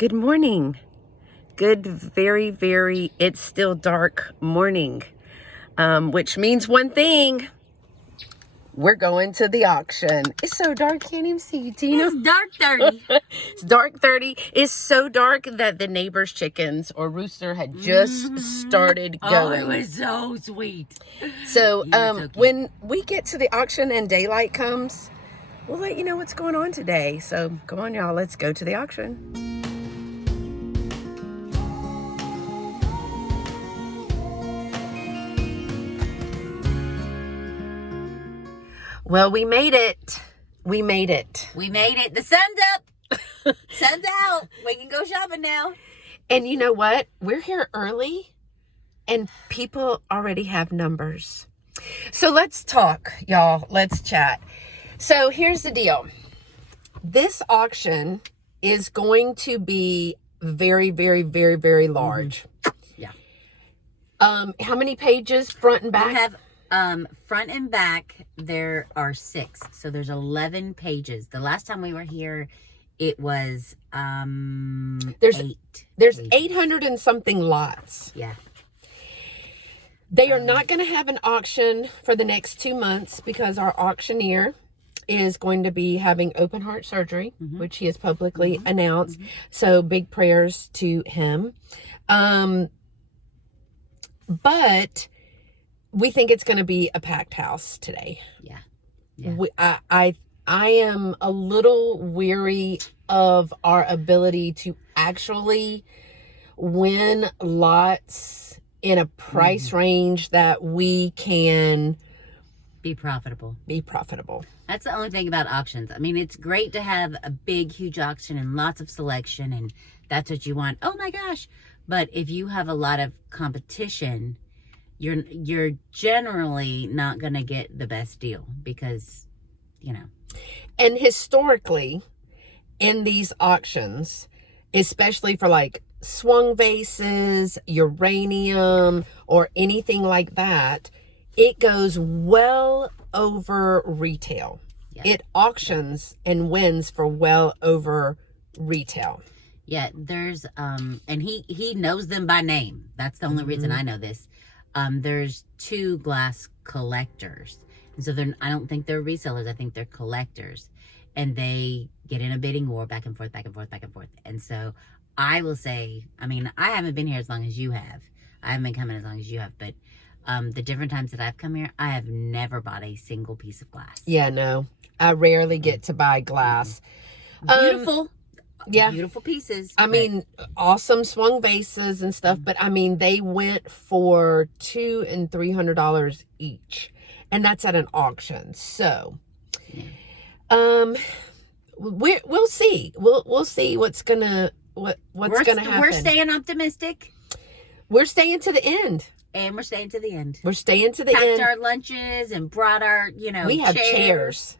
Good morning. Good, very, it's still dark morning, which means one thing. We're going to the auction. It's so dark, can't even see you, Tina. It's dark 30. It's dark 30. It's so dark that the neighbor's chickens or rooster had just started going. Oh, it was so sweet. So, so cute. when we get to the auction and daylight comes, we'll let you know what's going on today. So, come on, y'all. Let's go to the auction. Well, we made it. We made it. We made it. The sun's up. Sun's out. We can go shopping now. And you know what? We're here early and people already have numbers. So let's talk, y'all. Let's chat. So here's the deal. This auction is going to be very large. Yeah. How many pages front and back? We have front and back, there are 6. So there's 11 pages. The last time we were here, it was There's 8. There's pages. 800 and something lots. Yeah. They are not going to have an auction for the next 2 months because our auctioneer is going to be having open heart surgery, which he has publicly announced. So big prayers to him. But we think it's going to be a packed house today. Yeah. I am a little weary of our ability to actually win lots in a price range that we can Be profitable. That's the only thing about auctions. I mean, it's great to have a big, huge auction and lots of selection, and that's what you want. Oh my gosh. But if you have a lot of competition, you're generally not going to get the best deal because, you know. And historically, in these auctions, especially for like swung vases, uranium, or anything like that, it goes well over retail. Yeah. It auctions and wins for well over retail. Yeah, there's and he knows them by name. That's the only reason I know this. There's 2 glass collectors. And so I don't think they're resellers. I think they're collectors. And they get in a bidding war back and forth. And so I will say, I mean, I haven't been here as long as you have. I haven't been coming as long as you have. But the different times that I've come here, I have never bought a single piece of glass. Yeah, no. I rarely get to buy glass. Beautiful. Yeah. Beautiful pieces. I mean, awesome swung vases and stuff, but I mean, they went for $200 and $300 each, and that's at an auction. So, we'll see. We'll see what's gonna happen. We're staying optimistic, We're staying to the end. and we're staying to the end. We're staying to the Packed end. our lunches and brought our, We have chairs.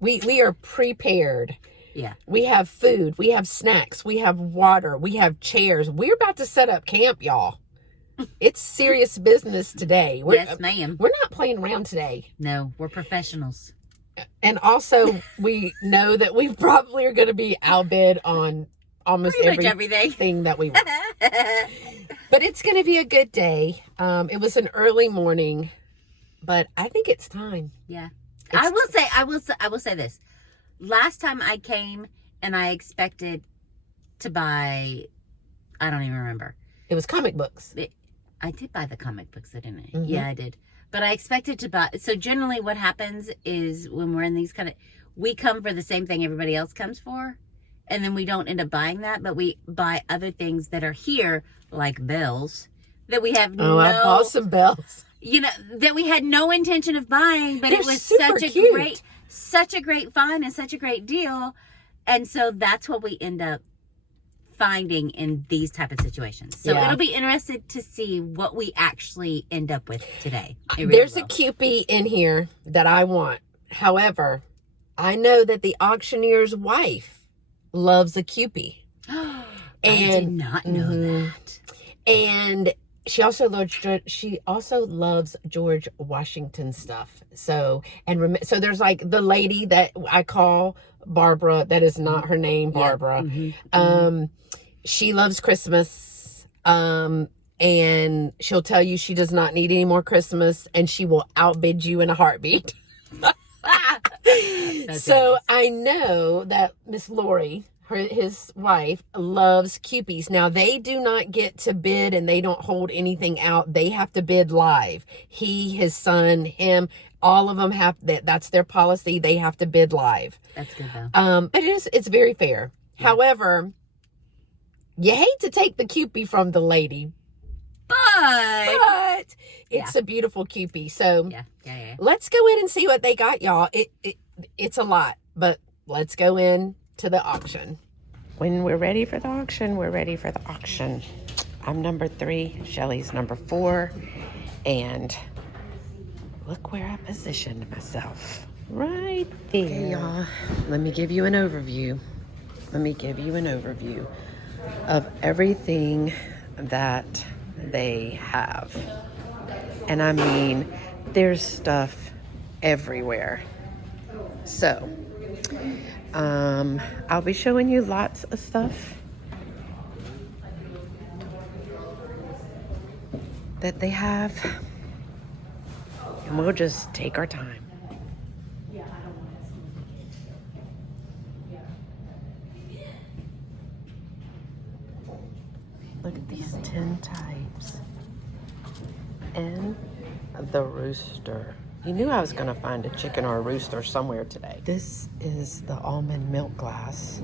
We are prepared. Yeah. We have food. We have snacks. We have water. We have chairs. We're about to set up camp, y'all. It's serious business today. Yes, ma'am. We're not playing around today. No, we're professionals. And also, we know that we probably are going to be outbid on almost Pretty much everything that we want. But it's going to be a good day. It was an early morning, but I think it's time. Yeah. I will say this. Last time I came and I expected to buy, I don't even remember. It was comic books. I did buy the comic books, didn't I? Yeah, I did. But I expected to buy. So generally what happens is when we're in these we come for the same thing everybody else comes for. And then we don't end up buying that, but we buy other things that are here, like bells, that we have I bought some bells. You know, that we had no intention of buying, but They're it was super cute. such a great find and such a great deal. And so that's what we end up finding in these type of situations. So it'll be interesting to see what we actually end up with today. There's a Cupie in here that I want. However, I know that the auctioneer's wife loves a Cupie. I did not know that. And she also loves George Washington stuff. So so there's like the lady that I call Barbara, that is not her name, Barbara. She loves Christmas. And she'll tell you she does not need any more Christmas, and she will outbid you in a heartbeat. So I know that Miss Lori, his wife, loves Kewpies. Now, they do not get to bid, and they don't hold anything out. They have to bid live. He, his son, him, all of them have that. That's their policy. They have to bid live. That's good though. But it's very fair. Yeah. However, you hate to take the Kewpie from the lady, but it's a beautiful Kewpie. So let's go in and see what they got, y'all. It's a lot, but let's go in to the auction. When we're ready for the auction, we're ready for the auction. I'm number 3, Shelly's number 4, and look where I positioned myself. Right there. Okay, y'all, let me give you an overview. Of everything that they have. And I mean, there's stuff everywhere. So, I'll be showing you lots of stuff that they have, and we'll just take our time. Look at these tintypes. And the rooster. You knew I was going to find a chicken or a rooster somewhere today. This is the almond milk glass.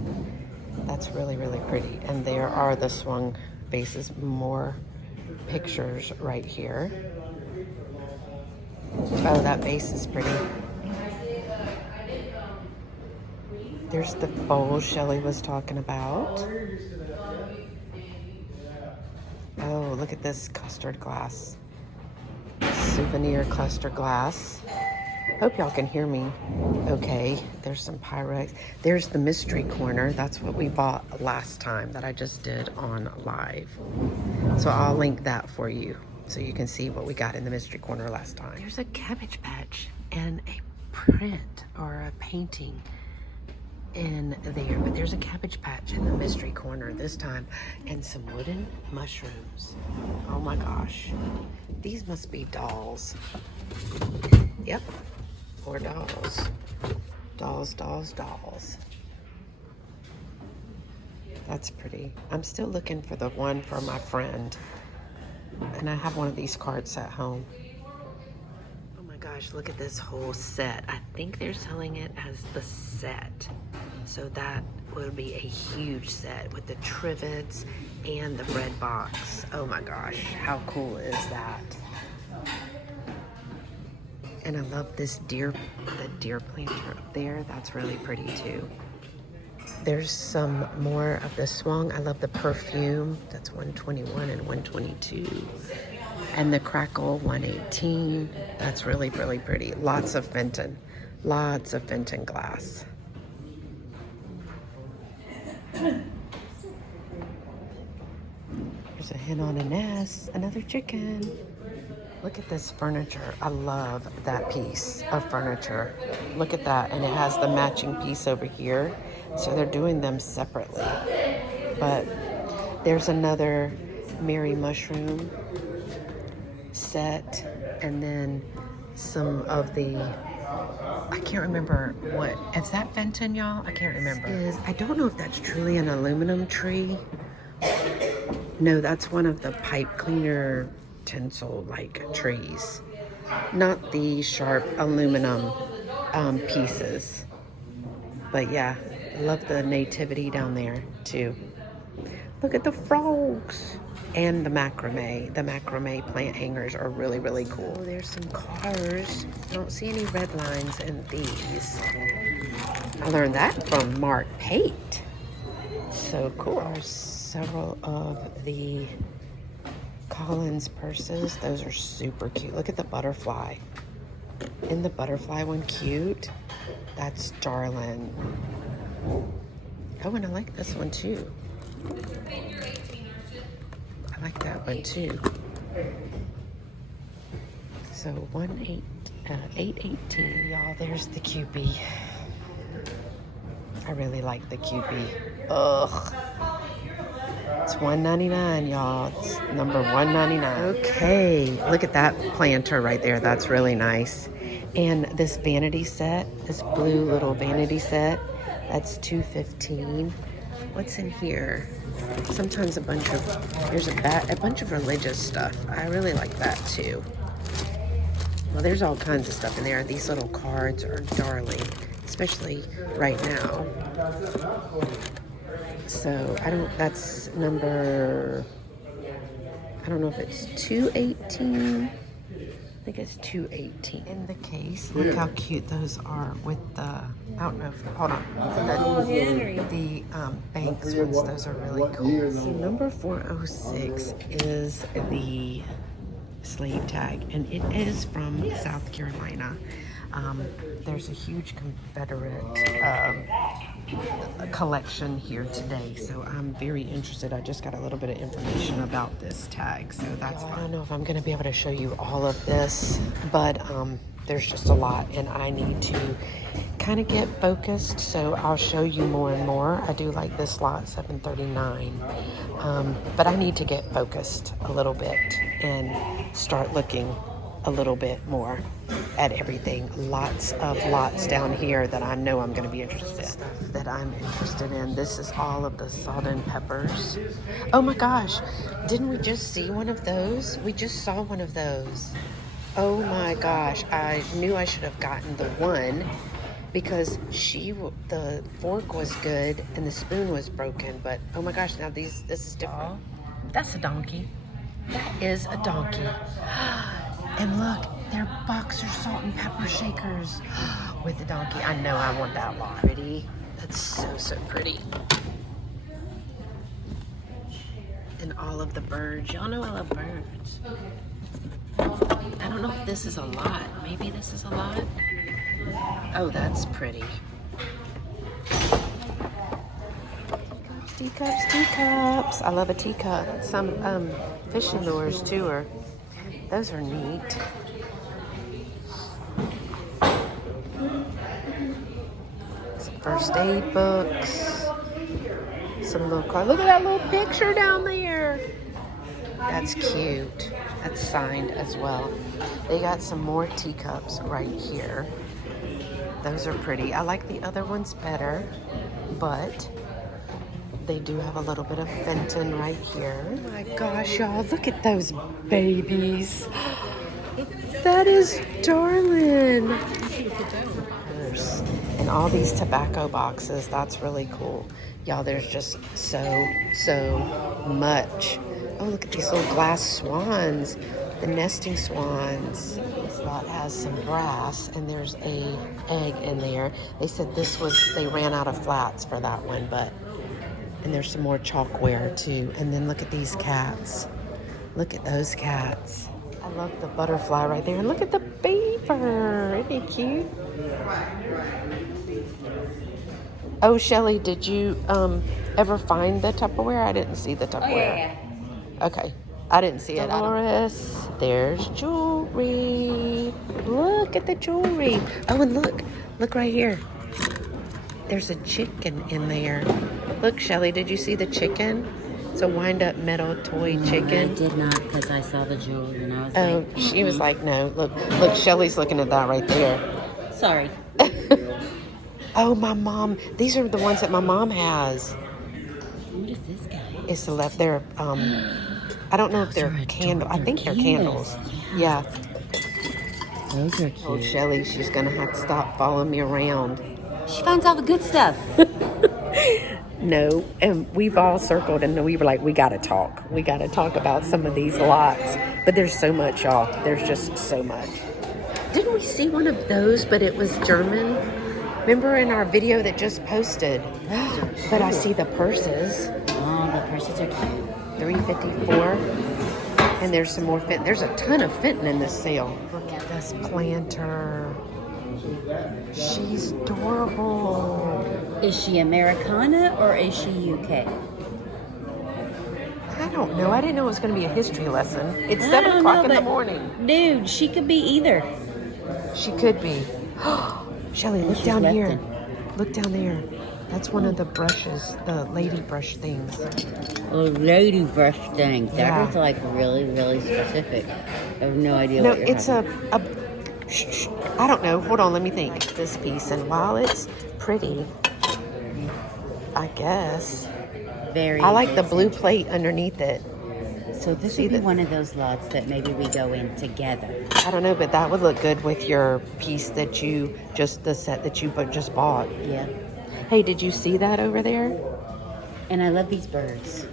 That's really, really pretty. And there are the swung vases. More pictures right here. Oh, that vase is pretty. There's the bowl Shelly was talking about. Oh, look at this custard glass. Souvenir cluster glass. Hope y'all can hear me okay. There's some Pyrex. There's the mystery corner. That's what we bought last time that I just did on live. So I'll link that for you so you can see what we got in the mystery corner last time. There's a Cabbage Patch and a print or a painting in there, but there's a Cabbage Patch in the mystery corner this time, and some wooden mushrooms. Oh my gosh, these must be dolls. Yep, or dolls. That's pretty. I'm still looking for the one for my friend, and I have one of these cards at home. Oh my gosh, look at this whole set. I think they're selling it as the set. So that would be a huge set with the trivets and the bread box. Oh my gosh, how cool is that? And I love this the deer planter up there. That's really pretty too. There's some more of the swung. I love the perfume. That's 121 and 122. And the crackle 118. That's really, really pretty. Lots of Fenton glass. There's a hen on a nest, another chicken. Look at this furniture. I love that piece of furniture. Look at that, and it has the matching piece over here. So they're doing them separately. But there's another Mary Mushroom set, and then some of the, I can't remember what, is that Fenton, y'all? I can't remember. I don't know if that's truly an aluminum tree. No, that's one of the pipe cleaner tinsel like trees. Not the sharp aluminum pieces. But yeah, I love the nativity down there too. Look at the frogs. And the macrame. The macrame plant hangers are really, really cool. Oh, there's some cars. I don't see any red lines in these. I learned that from Mark Pate. So cool. There's several of the Collins purses. Those are super cute. Look at the butterfly. Isn't the butterfly one cute? That's darling. Oh, and I like this one too. I like that one too. So 818, y'all. There's the Cupie. I really like the Cupie. Ugh. It's $1.99, y'all. It's number 199. Okay, look at that planter right there. That's really nice. And this vanity set, this blue little vanity set, that's $2.15. What's in here? Sometimes there's a bunch of religious stuff. I really like that too. Well, there's all kinds of stuff in there. These little cards are darling, especially right now. So that's number, I don't know if it's 218. I think it's 218. In the case, look how cute those are with the, I don't know if, hold on. The Banks ones, those are really cool. So number 406 is the slave tag, and it is from South Carolina. There's a huge Confederate collection here today, so I'm very interested. I just got a little bit of information about this tag, so that's fine. I don't know if I'm going to be able to show you all of this, but there's just a lot, and I need to kind of get focused, so I'll show you more and more. I do like this lot, 739, but I need to get focused a little bit and start looking a little bit more at everything. Lots of lots down here that I know I'm going to be interested in. Stuff that I'm interested in. This is all of the salt and peppers. Oh my gosh, didn't we just see one of those? We just saw one of those. Oh my gosh, I knew I should have gotten the one because the fork was good and the spoon was broken, but oh my gosh, now this is different. That's a donkey. That is a donkey. And look, they're boxer salt and pepper shakers with the donkey. I know I want that lot. Pretty. That's so pretty. And all of the birds. Y'all know I love birds. I don't know if this is a lot. Maybe this is a lot. Oh, that's pretty. Teacups. I love a teacup. Some fishing lures too those are neat. Some first aid books. Some little cards. Look at that little picture down there. That's cute. That's signed as well. They got some more teacups right here. Those are pretty. I like the other ones better, but they do have a little bit of Fenton right here. Oh my gosh, y'all, look at those babies. That is darling. And all these tobacco boxes, that's really cool. Y'all, there's just so much. Oh, look at these little glass swans, the nesting swans. This lot has some brass, and there's a egg in there. They said they ran out of flats for that one, and there's some more chalkware too. And then look at these cats. Look at those cats. I love the butterfly right there. And look at the beaver. Isn't he cute? Oh, Shelly, did you ever find the Tupperware? I didn't see the Tupperware. Oh, yeah. Okay. I didn't see it. Dolores, there's jewelry. Look at the jewelry. Oh, and look right here. There's a chicken in there. Look, Shelly, did you see the chicken? It's a wind-up metal toy chicken. I did not, because I saw the jewelry and I was like... she was like, no. Look, Shelly's looking at that right there. Sorry. Oh, my mom. These are the ones that my mom has. What is this guy? It's the left. They're, I don't know if they're candles. I think they're candles. Yeah. Those are cute. Oh, Shelly, she's going to have to stop following me around. She finds all the good stuff. No, and we've all circled and we were like, we got to talk. We got to talk about some of these lots. But there's so much, y'all. There's just so much. Didn't we see one of those, but it was German? Remember in our video that just posted? Those are cool. But I see the purses. Oh, the purses are cute. $3.54. And there's some more Fenton. There's a ton of Fenton in this sale. Look at this planter. She's adorable. Is she Americana or is she UK? I don't know. I didn't know it was going to be a history lesson. It's I 7 don't o'clock know, in the but- morning. Dude, she could be either. She could be. Shelly, look she's down left here. in. Look down there. That's one of the brushes, the lady brush things. Oh, lady brush thing. That Yeah. was like really, really specific. I have no idea No, what you're it's having. I don't know. Hold on, let me think. This piece, and while it's pretty, I guess. Very I like the blue vintage. plate underneath it. So this See would be that- one of those lots that maybe we go in together. I don't know, but that would look good with your piece that you just the set that you just bought. Yeah. Hey, did you see that over there? And I love these birds.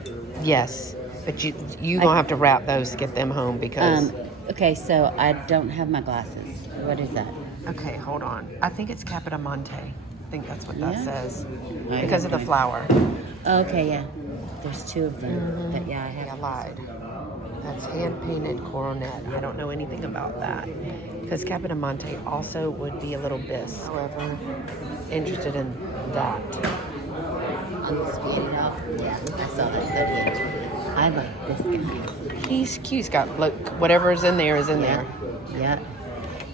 Yes, but you gonna have to wrap those to get them home because. Okay, so I don't have my glasses. What is that? Okay, hold on. I think it's Capitamonte. I think that's what that Yeah. says I because of the okay. flower. Okay, yeah. There's two of them. But yeah, I I have. lied. That's hand painted coronet. I don't know anything about that because Capitamonte also would be a little bis. However, interested in that. Yeah, I saw that. I like this guy. He's cute. He's got look whatever's in there is in there. Yeah.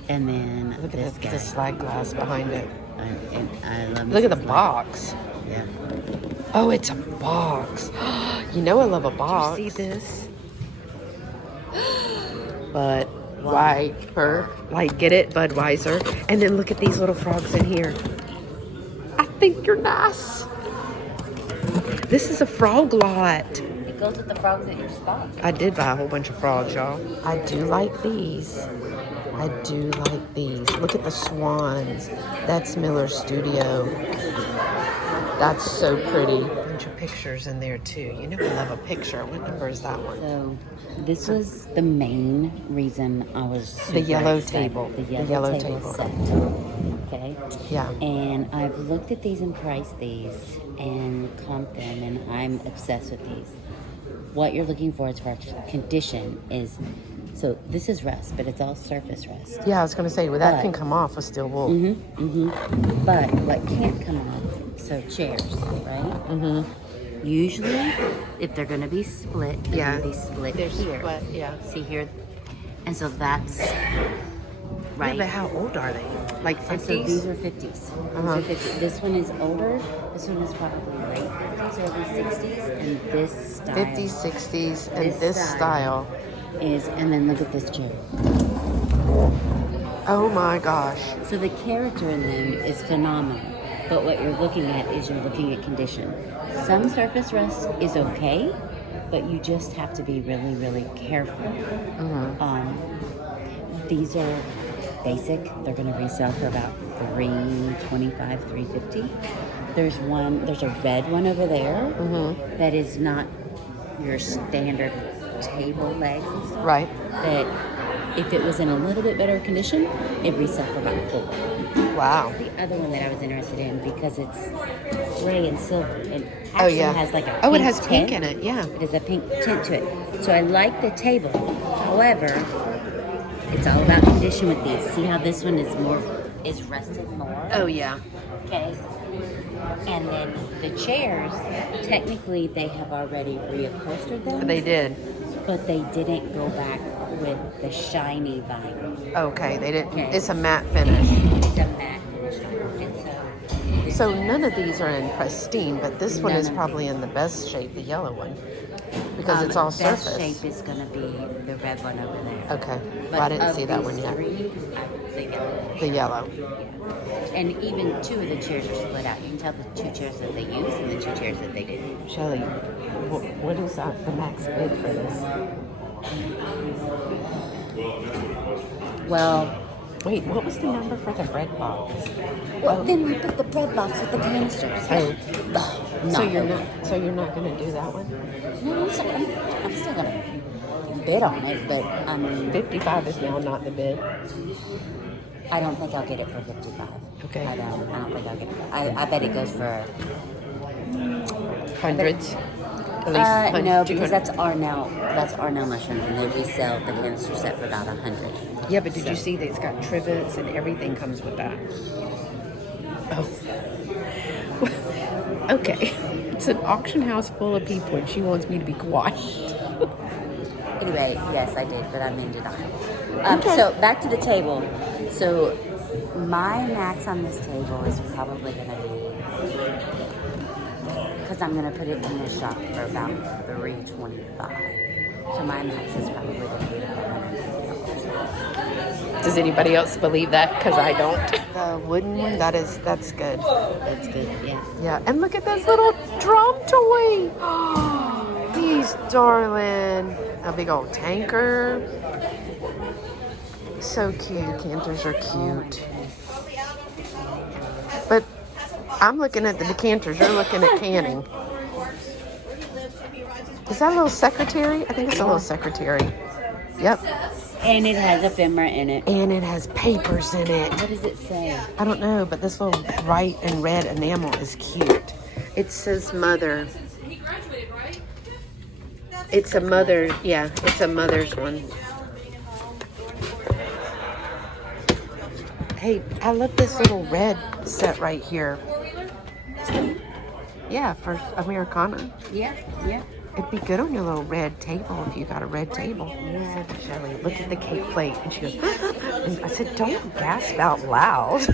And then Look this at guy. the slide glass behind it. I love Look at the this box. Yeah. Oh, it's a box. You know I love a box. Did you see this? Bud Wiper. Like, get it? Budweiser. And then look at these little frogs in here. I think you're nice. This is a frog lot. It goes with the frogs that you just bought. I did buy a whole bunch of frogs, y'all. I do like these. I do like these. Look at the swans. That's Miller Studio. That's so pretty. A bunch of pictures in there too. You know I love a picture. What number is that one? So this was the main reason I was super The yellow excited. table. The yellow table set. Okay. Yeah. And I've looked at these and priced these and comped them, and I'm obsessed with these. What you're looking for as far as condition is, so this is rust, but it's all surface rust. Yeah, I was going to say, well, that But- can come off with steel wool. But what can't come off, so chairs, right? Usually, if they're going to be split, they're Yeah. going to be split They're here. split, yeah. See here? And so that's, right? Yeah, but how old are they? Like And so these 50s? are 50s. Uh-huh. These are 50s. This one is older. This one is probably late 50s, early 60s. And this style 50s, 60s, and This this style. style. is, and then look at this chair. Oh my gosh. So the character in them is phenomenal. But what you're looking at is you're looking at condition. Some surface rust is okay, but you just have to be really, really careful. These are basic. They're going to resell for about $325, $350. There's a red one over there that is not your standard table legs and stuff. Right. That if it was in a little bit better condition, it'd resell for about $4. Wow. The other one that I was interested in because it's gray and silver and Oh, actually yeah. has like a Oh, it pink has pink tint. in it, yeah. It has a pink tint to it. So I like the table. However, it's all about condition with these. See how this one is rested more? Oh, yeah. Okay. And then the chairs, technically they have already reupholstered them. They did. But they didn't go back with the shiny vinyl. Okay, they didn't. Okay. It's a matte finish. It's a matte finish. And So none of these are in pristine, but this one None is of probably in the best shape, the yellow one, because it's all best surface. shape is going to be the red one over there. Okay. But Well, I didn't of see that these one yet. three, the yellow. The yellow. And even two of the chairs are split out. You can tell the two chairs that they used and the two chairs that they didn't. Shelly, what is the max bid for this? Well, Wait, what was the number for the bread box? then we put the bread box with the canisters. Oh, No. so you're not going to do that one? No, I'm still going to bid on it, but I mean, 55 is now not the bid. I don't think I'll get it for 55. Okay. I don't think I'll get it for, I bet it goes for, Hundreds. At least no, 200. because that's Arnell mushrooms, and they resell the canister set for about 100. Yeah, but did you see that it's got trivets and everything comes with that? Oh. Okay. It's an auction house full of people, and she wants me to be quiet. Anyway, yes, I did, but I mean denial. Okay. So back to the table. So my max on this table is probably going to be, because I'm going to put it in the shop for about $325. So my max is probably going to be $150. Does anybody else believe that? Because I don't. The wooden one, that's good. That's good, yeah. Yeah, and look at this little drum toy. He's darling. A big old tanker. So cute. Decanters are cute. But I'm looking at the decanters. You're looking at canning. Is that a little secretary? I think it's a little secretary. Yep. And it has ephemera in it. And it has papers in it. What does it say? I don't know, but this little bright and red enamel is cute. It says mother. It's a mother, yeah, it's a mother's one. Hey, I love this little red set right here. Yeah, for Americana. Yeah, yeah. It'd be good on your little red table if you got a red table. Yeah. Shelly, look at the cake plate. And she goes, and I said, don't gasp out loud.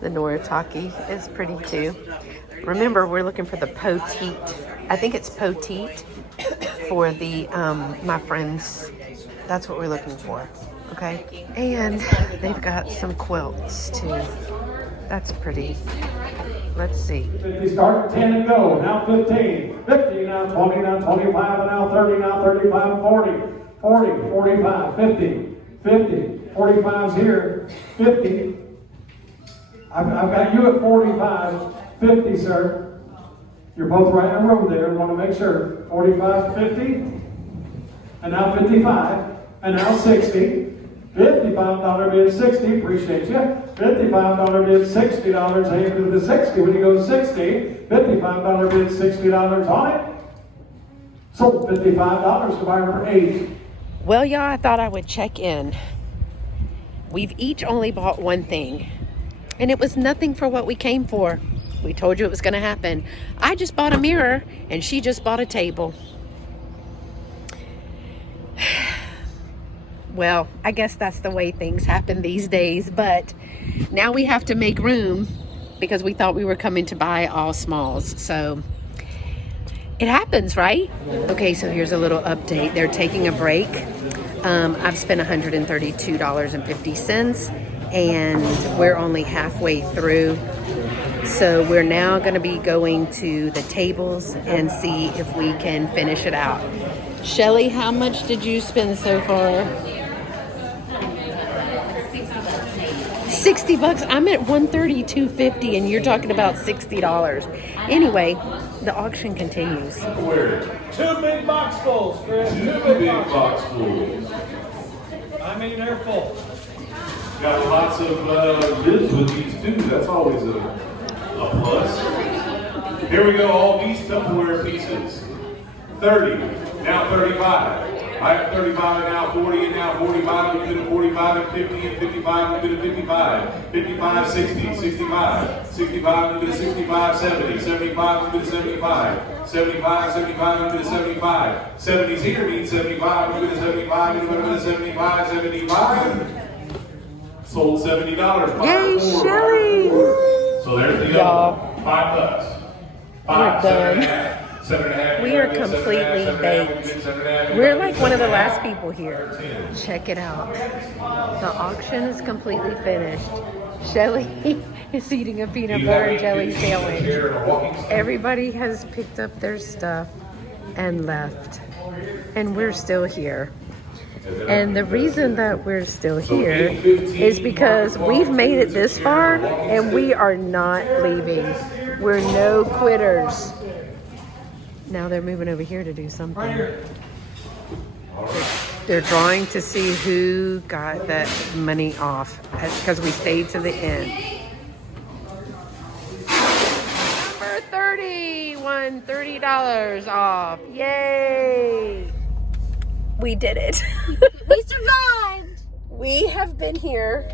The Noritake is pretty too. Remember, we're looking for the petite. I think it's petite for the, my friends. That's what we're looking for. Okay. And they've got some quilts too. That's pretty. Let's see. 50 start, 10 and go. Now 15. 50, now 20, now 25, and now 30, now 35, 40. 40, 45, 50. 50. 45's here. 50. I've got you at 45. 50, sir. You're both right in a row there. I want to make sure. 45, 50. And now 55. And now 60. $55 bid, 60, appreciate you. $55 bid, $60, aim to the 60. When you go 60, $55 bid, $60 on it. Sold $55 to buyer number 8. Well, y'all, I thought I would check in. We've each only bought one thing, and it was nothing for what we came for. We told you it was going to happen. I just bought a mirror, and she just bought a table. Well, I guess that's the way things happen these days, but now we have to make room because we thought we were coming to buy all smalls. So it happens, right? Okay, so here's a little update. They're taking a break. I've spent $132.50 and we're only halfway through. So we're now going to be going to the tables and see if we can finish it out. Shelly, how much did you spend so far? $60. I'm at $132.50 and you're talking about $60. Anyway, the auction continues. 2 big boxfuls, Chris. 2 big boxfuls. I mean, they're full. Got lots of bids with these too. That's always a plus. Here we go. All these Tupperware pieces. 30. Now 35. I have 35 and now 40 and now 45. We did a 45 and 50 and 55. We did a 55. 55, 60, 65. 65. We did a 65, 70. 75. We did a 75. 75, 75. We did a 75. 70s here means 75. We did a 75. We did a 75. 75. Sold $70. Yay, Shelly! So there's the other. $5. We're done. 7.5. We are completely baked. We're like one of the last people here. Check it out. The auction is completely finished. Shelly is eating a peanut butter and jelly sandwich. Everybody has picked up their stuff and left. And we're still here. And the reason that we're still here is because we've made it this far and we are not leaving. We're no quitters. Now they're moving over here to do something. They're drawing to see who got that money off because we stayed to the end. Number 30 won $30 off. Yay! We did it. We survived. We have been here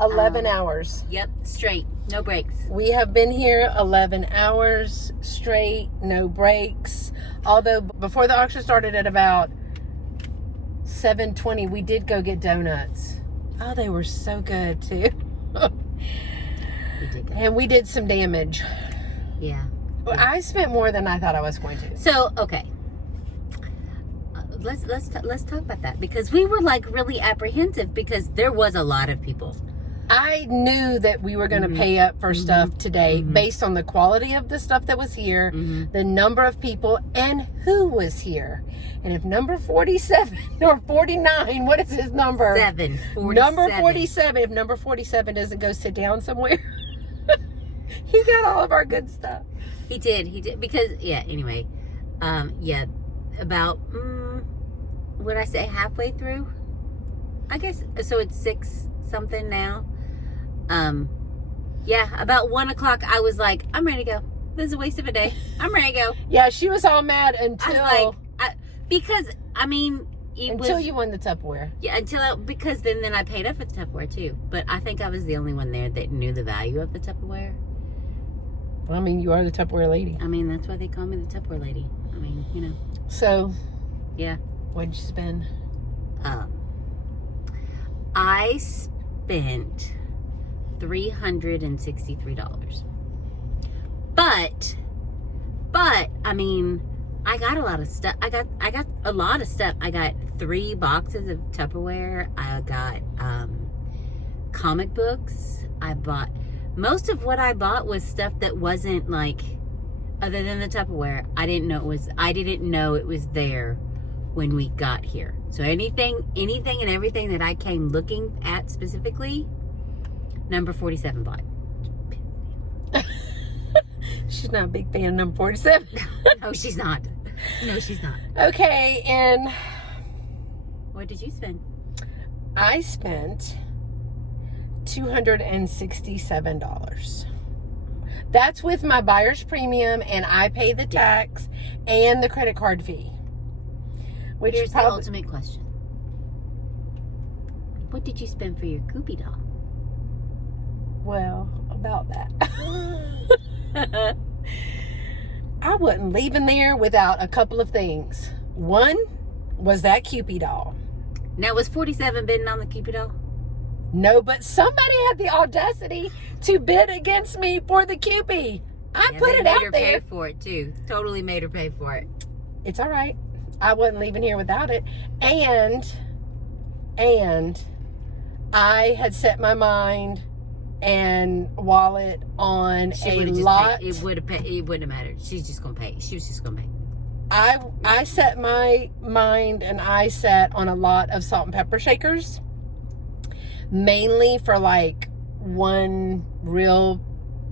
11 hours. Yep, straight, no breaks. We have been here 11 hours straight, no breaks. Although before the auction started at about 7:20, we did go get donuts. Oh, they were so good too. We did that. And we did some damage. Yeah. I spent more than I thought I was going to. So, okay. Let's talk about that, because we were like really apprehensive because there was a lot of people. I knew that we were going to pay up for stuff today based on the quality of the stuff that was here, the number of people, and who was here. And if number 47 or 49, what is his number? 47. Number 47. If number 47 doesn't go sit down somewhere, he got all of our good stuff. He did. Because, yeah, anyway. About, would I say halfway through? I guess, so it's 6 something now. About 1 o'clock, I was like, I'm ready to go. This is a waste of a day. I'm ready to go. Yeah, she was all mad until... I was like, because, I mean... Until you won the Tupperware. Yeah, because then I paid up for the Tupperware too. But I think I was the only one there that knew the value of the Tupperware. I mean, you are the Tupperware lady. I mean, that's why they call me the Tupperware lady. I mean, you know. So, yeah. What'd you spend? I spent $363. But I mean, I got a lot of stuff. I got a lot of stuff. I got 3 boxes of Tupperware. I got comic books. Most of what I bought was stuff that wasn't like, other than the Tupperware, I didn't know it was there when we got here. So anything and everything that I came looking at specifically, number 47 bought. She's not a big fan of number 47. No, she's not. No, she's not. Okay, and What did you spend? I spent $267. That's with my buyer's premium, and I pay the tax and the credit card fee. Which Here's probably, the ultimate question. What did you spend for your Koopy doll? well, about that. I wasn't leaving there without a couple of things. One was that Cupid doll. Now, was 47 bidding on the Cupid doll? No, but somebody had the audacity to bid against me for the Cupid. I put it out her there. Pay for it too. Totally made her pay for it. It's all right. I wasn't leaving here without it. And I had set my mind and wallet on a lot. It wouldn't have mattered. She's just gonna pay. She was just gonna pay. I set my mind and I set on a lot of salt and pepper shakers, mainly for like one real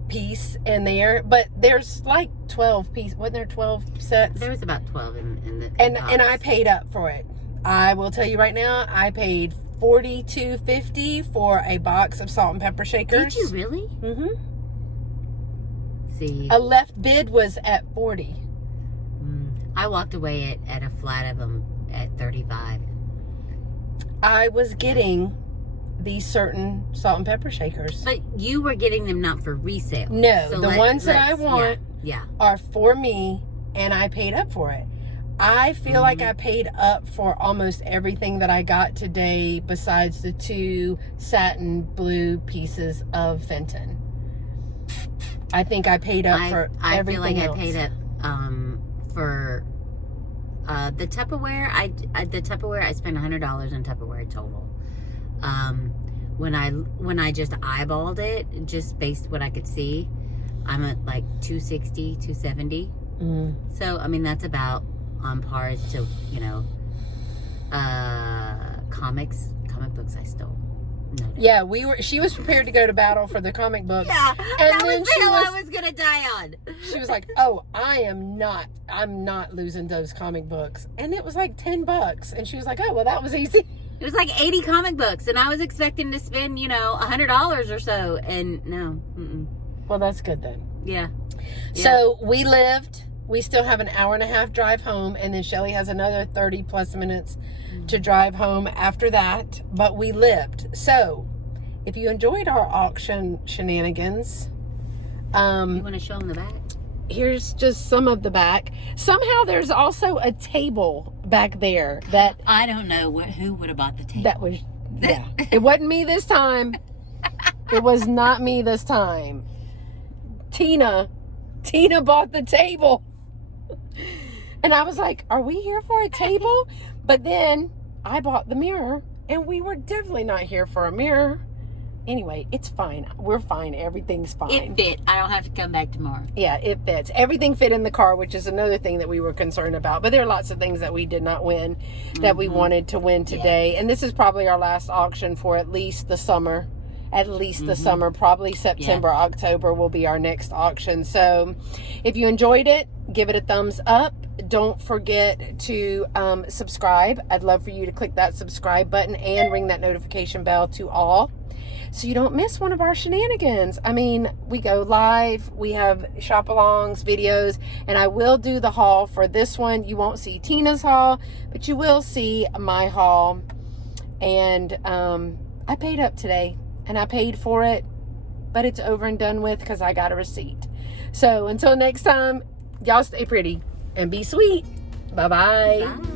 piece in there. But there's like 12 pieces. Wasn't there 12 sets? There was about 12 in the and I paid up for it. I will tell you right now, I paid $42.50 for a box of salt and pepper shakers. Did you really? Mm-hmm. See, A left bid was at $40. I walked away at a flat of them at $35. I was getting these certain salt and pepper shakers. But you were getting them not for resale. No, the ones that I want yeah. are for me, and I paid up for it. I feel like I paid up for almost everything that I got today besides the 2 satin blue pieces of Fenton. I think I paid up for everything else. I paid up for the Tupperware. I spent $100 on Tupperware total. When I just eyeballed it, just based what I could see, I'm at like $260, $270. So I mean that's about on par to, you know, comic books I stole. No. Yeah, she was prepared to go to battle for the comic books. Yeah, and that then was the hill I was gonna die on. She was like, "Oh, I'm not losing those comic books," and it was like $10. And she was like, "Oh, well, that was easy." It was like 80 comic books, and I was expecting to spend, you know, $100 or so, and no. Well, that's good then. Yeah. So we lived. We still have an hour and a half drive home, and then Shelly has another 30 plus minutes to drive home after that. But we lived. So if you enjoyed our auction shenanigans, You want to show them the back? here's just some of the back. Somehow there's also a table back there that I don't know who would have bought the table. that was, yeah. It wasn't me this time. It was not me this time. Tina bought the table. And I was like, are we here for a table? But then I bought the mirror, and we were definitely not here for a mirror. Anyway, it's fine. We're fine. Everything's fine. It fit. I don't have to come back tomorrow. Yeah, it fits. Everything fit in the car, which is another thing that we were concerned about. But there are lots of things that we did not win that we wanted to win today. Yeah. And this is probably our last auction for at least the summer. At least the summer. Probably September, October will be our next auction. So if you enjoyed it, give it a thumbs up. Don't forget to subscribe. I'd love for you to click that subscribe button and ring that notification bell to all, so you don't miss one of our shenanigans. I mean, we go live, we have shop-alongs, videos, and I will do the haul for this one. You won't see Tina's haul, but you will see my haul. And I paid up today, and I paid for it, but it's over and done with because I got a receipt. So until next time, y'all stay pretty and be sweet. Bye-bye. Bye.